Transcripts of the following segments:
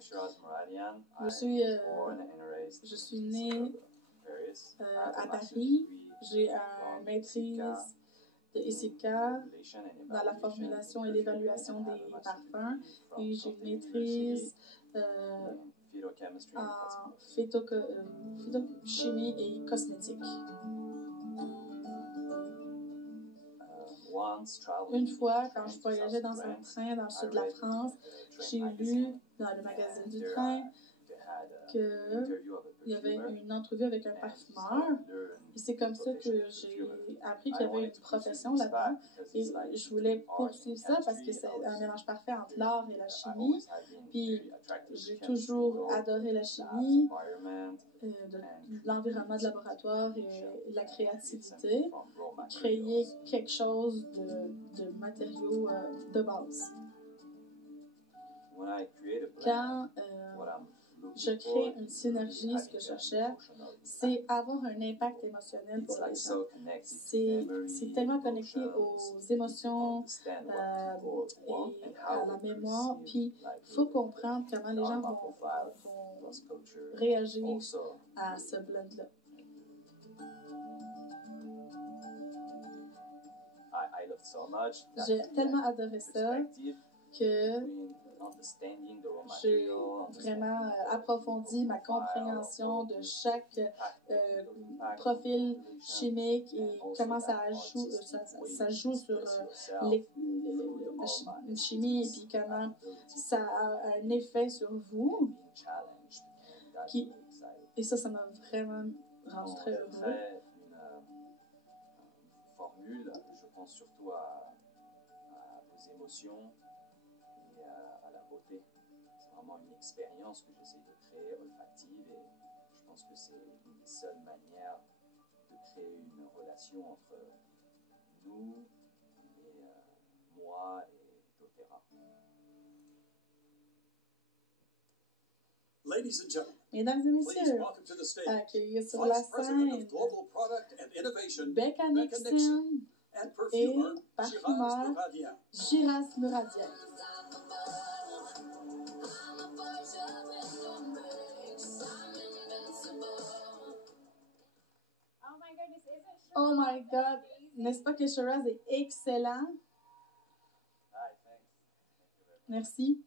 Je suis née à Paris. J'ai une maîtrise de ECK dans la formulation et l'évaluation des parfums. Et j'ai une maîtrise en phytochimie et cosmétique. Une fois, quand je voyageais dans un train dans le sud de la France, j'ai lu dans le magazine du train qu'il y avait une entrevue avec un parfumeur. Et c'est comme ça que j'ai appris qu'il y avait une profession là-dedans. Et je voulais poursuivre ça parce que c'est un mélange parfait entre l'art et la chimie. Puis j'ai toujours adoré la chimie, l'environnement de laboratoire et la créativité. Créer quelque chose de matériaux de base. Quand je crée une synergie, ce que je cherche, c'est avoir un impact émotionnel pour les gens. C'est tellement connecté aux émotions et à la mémoire. Puis, il faut comprendre comment les gens vont réagir à ce blend-là. J'ai tellement adoré ça que j'ai vraiment approfondi ma compréhension de chaque profil chimique et comment ça joue sur la chimie et puis comment ça a un effet sur vous. Et ça m'a vraiment rendu très heureux. Formule, je pense surtout à vos émotions et à la beauté. C'est vraiment une expérience que j'essaie de créer olfactive et je pense que c'est une des seules manières de créer une relation entre nous et moi et doTERRA. Mesdames et messieurs, accueillis sur la scène Becca Nixon et parfumeur Giras Muradian. Oh my God, n'est-ce pas que Shiraz est excellent? Merci.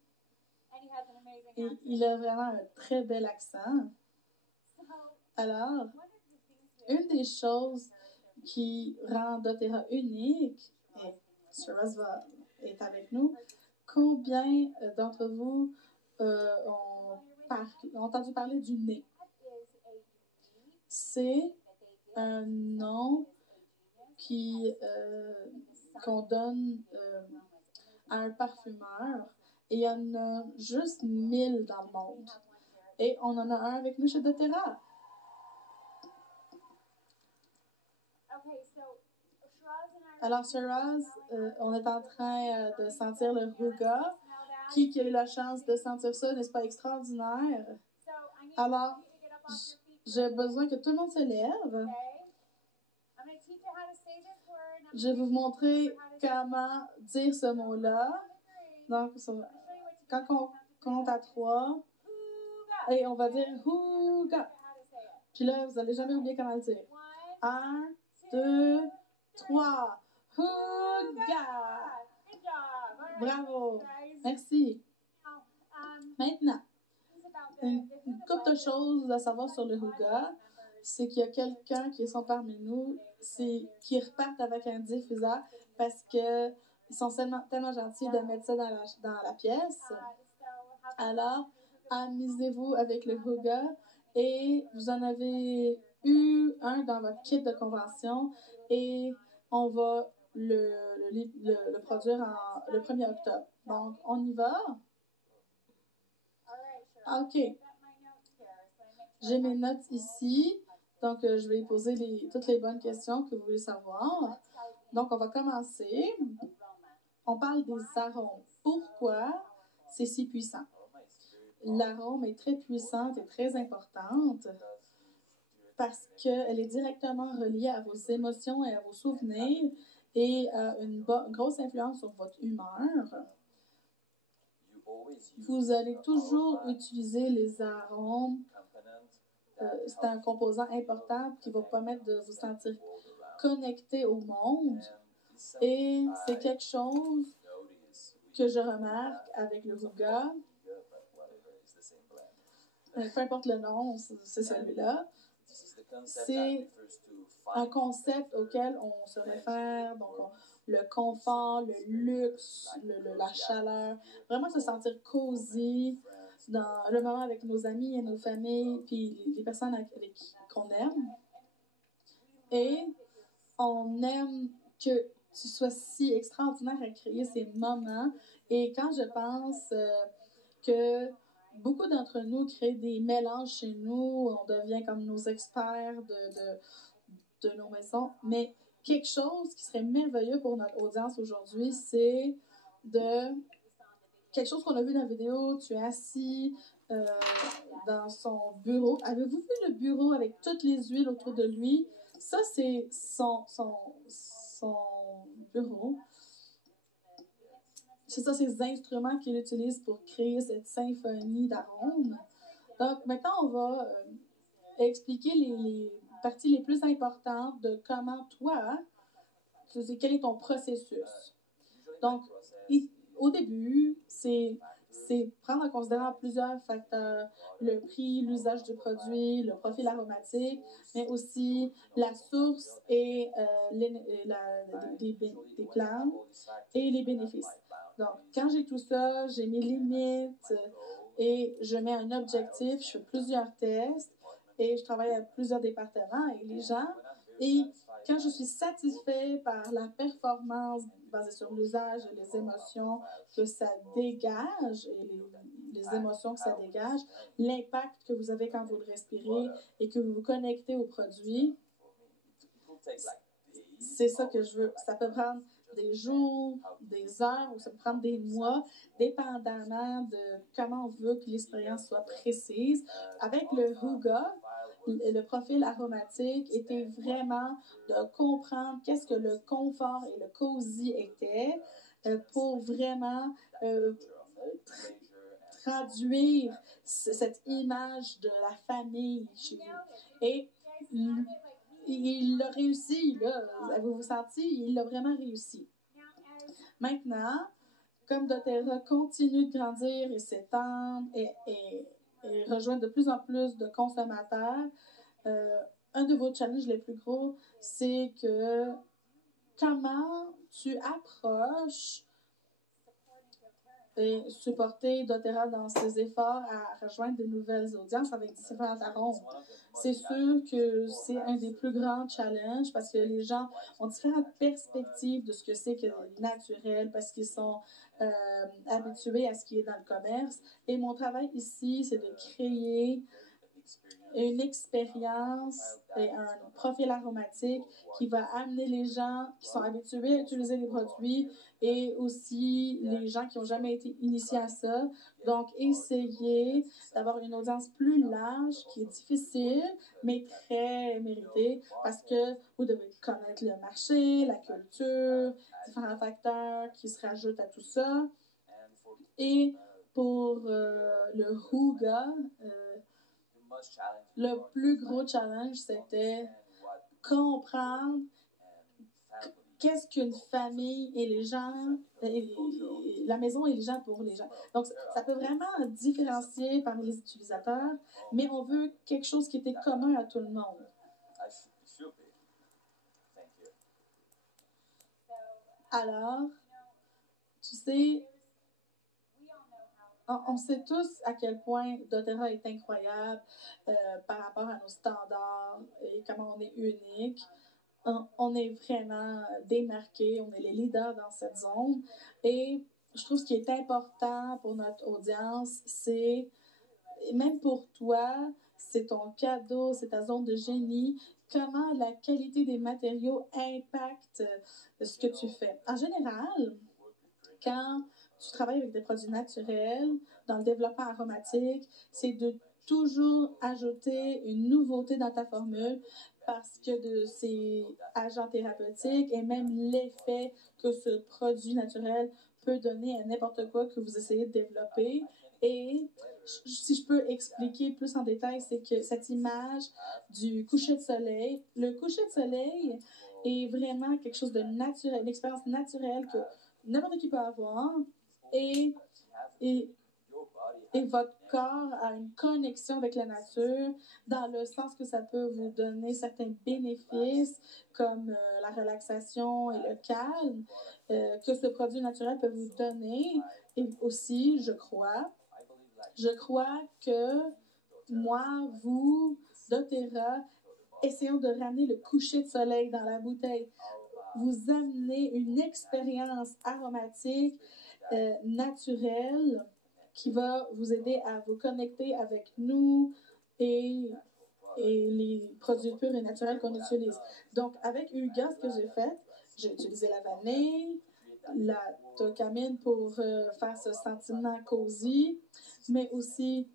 Et il a vraiment un très bel accent. Alors, une des choses qui rend doTERRA unique, et Shiraz est avec nous, combien d'entre vous ont entendu parler du nez? C'est un nom qu'on donne à un parfumeur. Et il y en a juste 1000 dans le monde. Et on en a un avec nous chez doTERRA. Alors, Shiraz, on est en train de sentir le Hygge. Qui a eu la chance de sentir ça, n'est-ce pas extraordinaire? Alors, j'ai besoin que tout le monde se lève. Je vais vous montrer comment dire ce mot-là. Donc, quand on compte à 3, et on va dire Hygge. Puis là, vous n'allez jamais oublier comment le dire. 1, 2, 3. Hygge! Bravo! Merci. Maintenant, une couple de choses à savoir sur le Hygge, c'est qu'il y a quelqu'un qui est parmi nous, qui repartent avec un diffuseur parce qu'ils sont tellement gentils de mettre ça dans la pièce. Alors, amusez-vous avec le Hygge et vous en avez eu un dans votre kit de convention et on va le produire le 1er octobre. Donc, on y va. OK. J'ai mes notes ici. Donc, je vais poser toutes les bonnes questions que vous voulez savoir. Donc, on va commencer. On parle des arômes. Pourquoi c'est si puissant? L'arôme est très puissante et très importante parce qu'elle est directement reliée à vos émotions et à vos souvenirs et a une grosse influence sur votre humeur. vous allez toujours utiliser les arômes. C'est un composant important qui va permettre de vous sentir connecté au monde. Et c'est quelque chose que je remarque avec le Hygge. Peu importe le nom, c'est celui-là. C'est un concept auquel on se réfère, donc le confort, le luxe, la chaleur, vraiment se sentir cosy dans le moment avec nos amis et nos familles, puis les personnes avec qu'on aime. Et on aime que tu sois si extraordinaire à créer ces moments. Et quand je pense que beaucoup d'entre nous créent des mélanges chez nous, on devient comme nos experts de nos maisons, mais quelque chose qui serait merveilleux pour notre audience aujourd'hui, c'est de quelque chose qu'on a vu dans la vidéo, tu es assis dans son bureau. Avez-vous vu le bureau avec toutes les huiles autour de lui? Ça, c'est son bureau. C'est ça, ces instruments qu'il utilise pour créer cette symphonie d'arômes. Donc, maintenant, on va expliquer les parties les plus importantes de comment toi, quel est ton processus. Donc, au début, c'est prendre en considération plusieurs facteurs, le prix, l'usage du produit, le profil aromatique, mais aussi la source et des plantes et les bénéfices. Donc, quand j'ai tout ça, j'ai mes limites et je mets un objectif, je fais plusieurs tests et je travaille avec plusieurs départements et les gens. Et quand je suis satisfait par la performance basée sur l'usage et les émotions que ça dégage, et les émotions que ça dégage, l'impact que vous avez quand vous le respirez et que vous vous connectez au produit, c'est ça que je veux. Ça peut prendre des jours, des heures, ou ça peut prendre des mois, dépendamment de comment on veut que l'expérience soit précise. Avec le Hygge, le profil aromatique était vraiment de comprendre qu'est-ce que le confort et le cosy était pour vraiment traduire cette image de la famille chez vous. Et il l'a réussi, là. Avez-vous senti? Il l'a vraiment réussi. Maintenant, comme doTERRA continue de grandir et s'étendre et rejoindre de plus en plus de consommateurs, un de vos challenges les plus gros, c'est que comment tu approches et supporter doTERRA dans ses efforts à rejoindre de nouvelles audiences avec différents arômes. C'est sûr que c'est un des plus grands challenges parce que les gens ont différentes perspectives de ce que c'est que naturel parce qu'ils sont habitués à ce qui est dans le commerce. Et mon travail ici, c'est de créer une expérience et un profil aromatique qui va amener les gens qui sont habitués à utiliser les produits et aussi les gens qui n'ont jamais été initiés à ça. Donc, essayer d'avoir une audience plus large qui est difficile, mais très méritée parce que vous devez connaître le marché, la culture, différents facteurs qui se rajoutent à tout ça. Et pour le Hygge, le plus gros challenge, c'était comprendre qu'est-ce qu'une famille et les gens, la maison et les gens pour les gens. Donc, ça peut vraiment différencier parmi les utilisateurs, mais on veut quelque chose qui était commun à tout le monde. Alors, tu sais, on sait tous à quel point doTERRA est incroyable par rapport à nos standards et comment on est unique. On est vraiment démarqué, on est les leaders dans cette zone. Et je trouve ce qui est important pour notre audience, c'est, même pour toi, c'est ton cadeau, c'est ta zone de génie, comment la qualité des matériaux impacte ce que tu fais. En général, quand tu travailles avec des produits naturels, dans le développement aromatique, c'est de toujours ajouter une nouveauté dans ta formule parce que de ces agents thérapeutiques et même l'effet que ce produit naturel peut donner à n'importe quoi que vous essayez de développer. Et si je peux expliquer plus en détail, c'est que cette image du coucher de soleil, le coucher de soleil est vraiment quelque chose de naturel, une expérience naturelle que n'importe qui peut avoir. Et votre corps a une connexion avec la nature dans le sens que ça peut vous donner certains bénéfices comme la relaxation et le calme que ce produit naturel peut vous donner. Et aussi, je crois que moi, vous, doTERRA, essayons de ramener le coucher de soleil dans la bouteille. Vous amenez une expérience aromatique naturelle qui va vous aider à vous connecter avec nous et les produits purs et naturels qu'on utilise. Donc, avec Huga, ce que j'ai utilisé la vanille, la tocamine pour faire ce sentiment cosy, mais aussi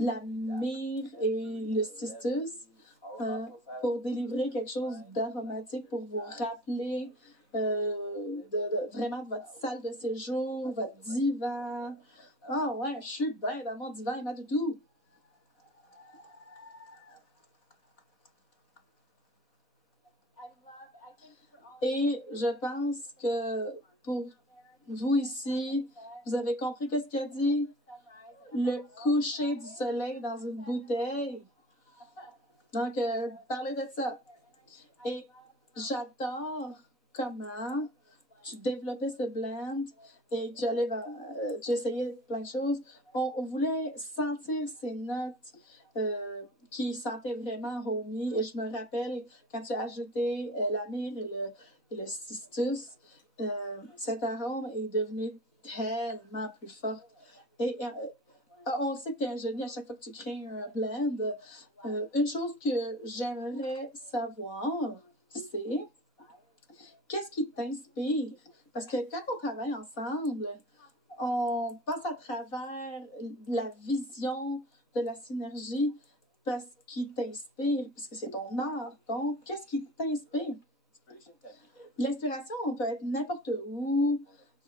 la myrrhe et le cistus pour délivrer quelque chose d'aromatique, pour vous rappeler vraiment de votre salle de séjour, votre divan. Ah ouais, je suis bien dans mon divan et ma doudou. Et je pense que pour vous ici, vous avez compris ce qu'il a dit? Le coucher du soleil dans une bouteille. Donc, parlez de ça. Et j'adore comment tu développais ce blend et tu essayais plein de choses. On voulait sentir ces notes qui sentaient vraiment homey. Et je me rappelle quand tu as ajouté la myrrhe et le cistus, cet arôme est devenu tellement plus fort. Et on sait que tu es un génie à chaque fois que tu crées un blend. Une chose que j'aimerais savoir, c'est qu'est-ce qui t'inspire? Parce que quand on travaille ensemble, on passe à travers la vision de la synergie parce qu'il t'inspire, puisque c'est ton art. Donc, qu'est-ce qui t'inspire? L'inspiration, on peut être n'importe où.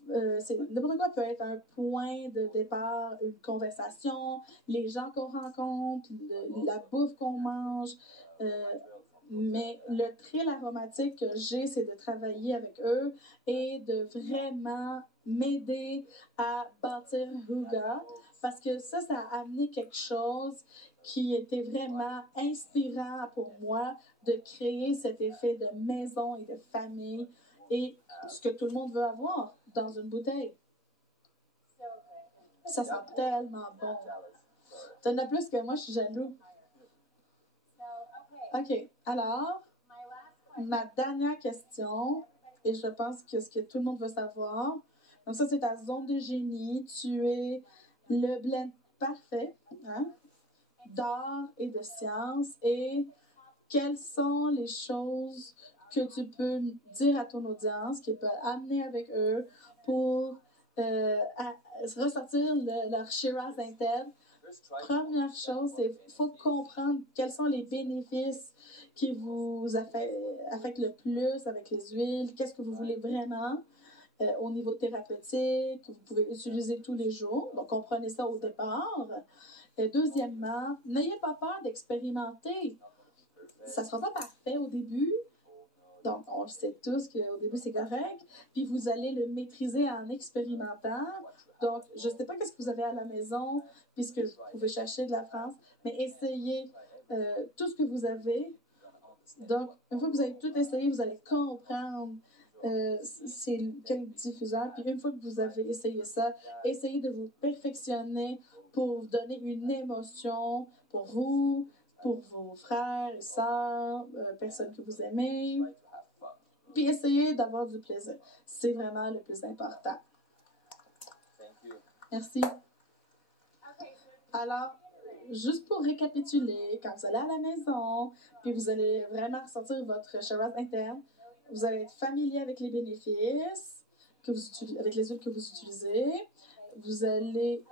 N'importe quoi peut être un point de départ, une conversation, les gens qu'on rencontre, la bouffe qu'on mange. Mais le thrill aromatique que j'ai, c'est de travailler avec eux et de vraiment m'aider à bâtir Huga parce que ça a amené quelque chose qui était vraiment inspirant pour moi de créer cet effet de maison et de famille et ce que tout le monde veut avoir dans une bouteille. Ça sent tellement bon. T'en as plus que moi, je suis jaloux. OK, alors, ma dernière question, et je pense que ce que tout le monde veut savoir, donc ça, c'est ta zone de génie. Tu es le blend parfait d'art et de science. Et quelles sont les choses que tu peux dire à ton audience, qui peut amener avec eux pour ressortir leur Shiraz interne? Première chose, c'est qu'il faut comprendre quels sont les bénéfices qui vous affectent le plus avec les huiles, qu'est-ce que vous voulez vraiment au niveau thérapeutique, que vous pouvez utiliser tous les jours. Donc, comprenez ça au départ. Et deuxièmement, n'ayez pas peur d'expérimenter. Ça ne sera pas parfait au début. Donc, on le sait tous qu'au début, c'est correct. Puis, vous allez le maîtriser en expérimentant. Donc, je ne sais pas qu'est-ce que vous avez à la maison, puisque vous pouvez chercher de la France, mais essayez tout ce que vous avez. Donc, une fois que vous avez tout essayé, vous allez comprendre c'est quel diffuseur. Puis, une fois que vous avez essayé ça, essayez de vous perfectionner pour vous donner une émotion pour vous, pour vos frères et sœurs, personnes que vous aimez. Puis, essayez d'avoir du plaisir. C'est vraiment le plus important. Merci. Alors, juste pour récapituler, quand vous allez à la maison, puis vous allez vraiment ressentir votre Shiraz interne, vous allez être familier avec les bénéfices avec les huiles que vous utilisez. Vous allez,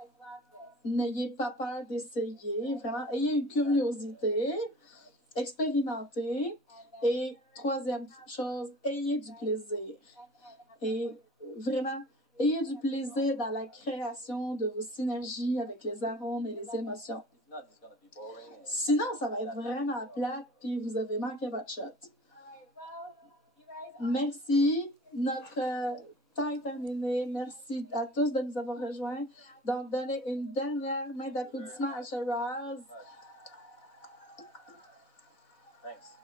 n'ayez pas peur d'essayer, vraiment, ayez une curiosité, expérimentez. Et troisième chose, ayez du plaisir. Et vraiment, Ayez du plaisir dans la création de vos synergies avec les arômes et les émotions. Sinon, ça va être vraiment plate, puis vous avez manqué votre shot. Merci. Notre temps est terminé. Merci à tous de nous avoir rejoints. Donc, donnez une dernière main d'applaudissement à Shiraz. Thanks.